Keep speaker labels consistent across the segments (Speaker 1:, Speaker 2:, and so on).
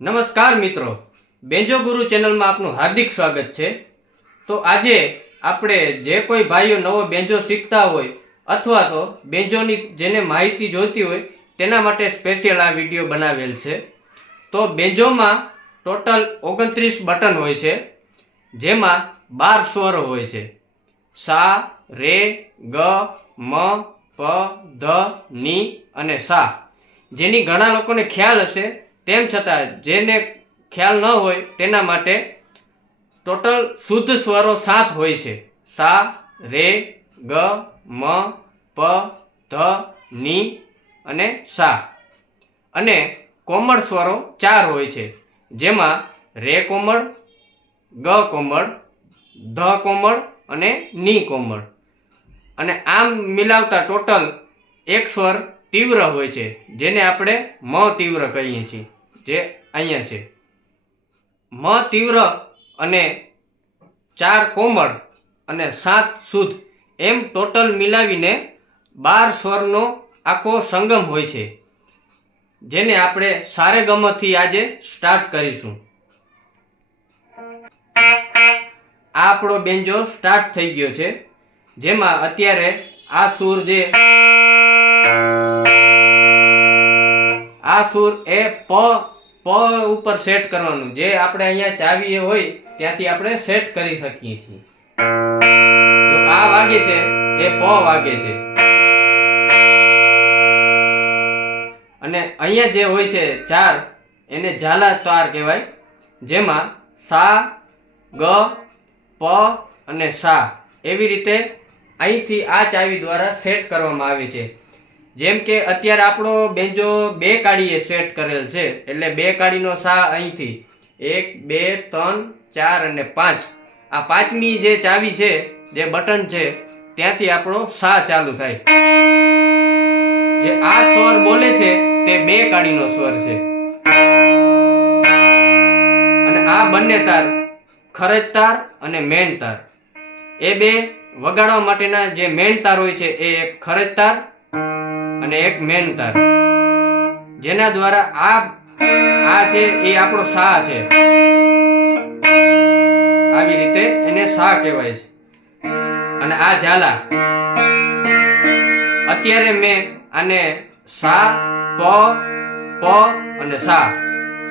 Speaker 1: નમસ્કાર મિત્રો. બેન્જો ગુરુ ચેનલમાં આપનું હાર્દિક સ્વાગત છે. તો આજે આપણે જે કોઈ ભાઈઓ નવો બેન્જો શીખતા હોય અથવા તો બેન્જોની જેને માહિતી જોઈતી હોય તેના માટે સ્પેશિયલ આ વીડિયો બનાવેલ છે. તો બેન્જોમાં ટોટલ ઓગણત્રીસ બટન હોય છે. જેમાં બાર સ્વરો હોય છે. સા, રે, ગ, મ, પ, ધ, ની અને સા. જેની ઘણા લોકોને ખ્યાલ હશે તેમ છતાં જેને ખ્યાલ ન હોય તેના માટે ટોટલ શુદ્ધ સ્વરો સાત હોય છે. સા, રે, ગ, મ, પ ધ ની અને સા. અને કોમળ સ્વરો ચાર હોય છે. જેમાં રે કોમળ, ગ કોમળ, ધ કોમળ અને ની કોમળ. અને આમ મિલાવતા ટોટલ એક સ્વર તીવ્ર હોય છે, જેને આપણે મ તીવ્ર કહીએ છીએ. જે અહીંયા છે. મ તીવ્ર અને ચાર કોમળ અને સાત શુદ્ધ એમ ટોટલ મિલાવીને બાર સ્વરનો આખો સંગમ હોય છે. જેને આપણે સારેગમથી આજે સ્ટાર્ટ કરીશું. આ આપણો બેન્જો સ્ટાર્ટ થઈ ગયો છે. જેમાં અત્યારે આ સૂર જે આ સૂર એ પ પ ઉપર સેટ કરવાનું. જે આપણે અહીંયા ચાવી હોય, ત્યાંથી આપણે સેટ કરી શકીએ છીએ. આ વાગે છે, એ પ વાગે છે. અને અહીંયા જે હોય છે ચાર, એને ઝાલા તાર કહેવાય. જેમાં સા, ગ, પ અને સા એવી રીતે અહીંથી આ ચાવી દ્વારા સેટ કરવામાં આવે છે. જેમ કે અત્યારે આપણો બેન્જો બે કાળીએ સેટ કરેલ છે, એટલે બે કાળીનો સા અહીંથી એક, બે, ત્રણ, ચાર અને પાંચ. આ પાંચમી જે ચાવી છે, જે બટન છે, ત્યાંથી આપણો સા ચાલુ થાય. જે આ સ્વર બોલે છે, તે બે કાળીનો સ્વર છે. અને આ બંને તાર ખરજ તાર અને મેન તાર. એ બે વગાડવા માટેના જે મેન તાર હોય છે, એ એક ખરજ તાર અને એક મેન તાર. જેના દ્વારા આ આ છે, એ આપણો સા છે. આવી રીતે એને સા કહેવાય છે. અને આ ઝાલા. અત્યારે મેં આને સા પ પ અને સા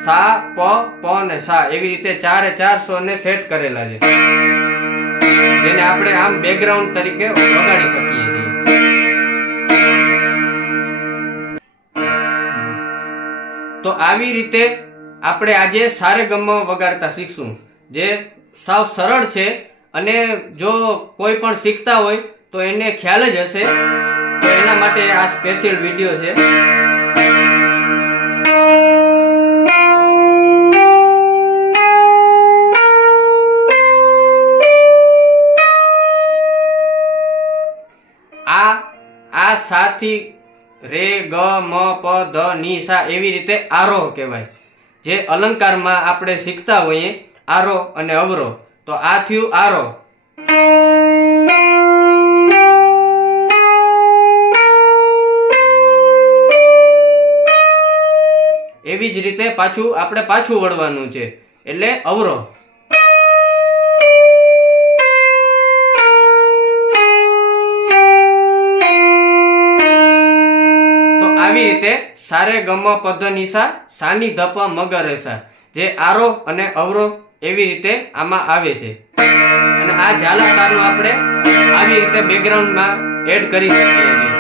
Speaker 1: સા પ પ અને સા એવી રીતે ચારે ચાર સો ને સેટ કરેલા છે. જેને આપણે આમ બેકગ્રાઉન્ડ તરીકે વગાડી શકીએ છીએ. તો આવી રીતે આપણે આજે સારેગમ વગાડતા શીખશું. જે સાવ સરળ છે અને જો કોઈ પણ શીખતા હોય તો એને ખ્યાલ જ હશે. તો એના માટે આ સ્પેશિયલ વીડિયો છે. આ આ સાથી રે ગ, મ, પ, ધ, ની, સા એવી રીતે આરોહ કહેવાય. જે અલંકારમાં આપણે શીખતા હોઈએ, આરો અને અવરો. તો આ થયું આરો. એવી જ રીતે પાછું આપણે પાછું વળવાનું છે. એટલે અવરો. આવી રીતે સારે ગમ પદ નિશા સાની ધપ મગરેસા જે આરો અને અવરો એવી રીતે આમાં આવે છે. અને આ ઝાલાકારનું આપણે આવી રીતે બેકગ્રાઉન્ડમાં એડ કરી શકીએ છીએ.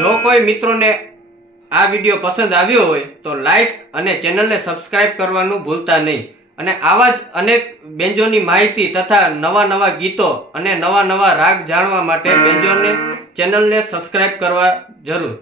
Speaker 1: જો કોઈ મિત્રોને આ વીડિયો પસંદ આવ્યો હોય તો લાઈક અને ચેનલને સબસ્ક્રાઇબ કરવાનું ભૂલતા નહીં. અને આવા જ અનેક બેન્જોની માહિતી તથા નવા નવા ગીતો અને નવા નવા રાગ જાણવા માટે બેન્જોને ચેનલને સબસ્ક્રાઇબ કરવા જરૂર.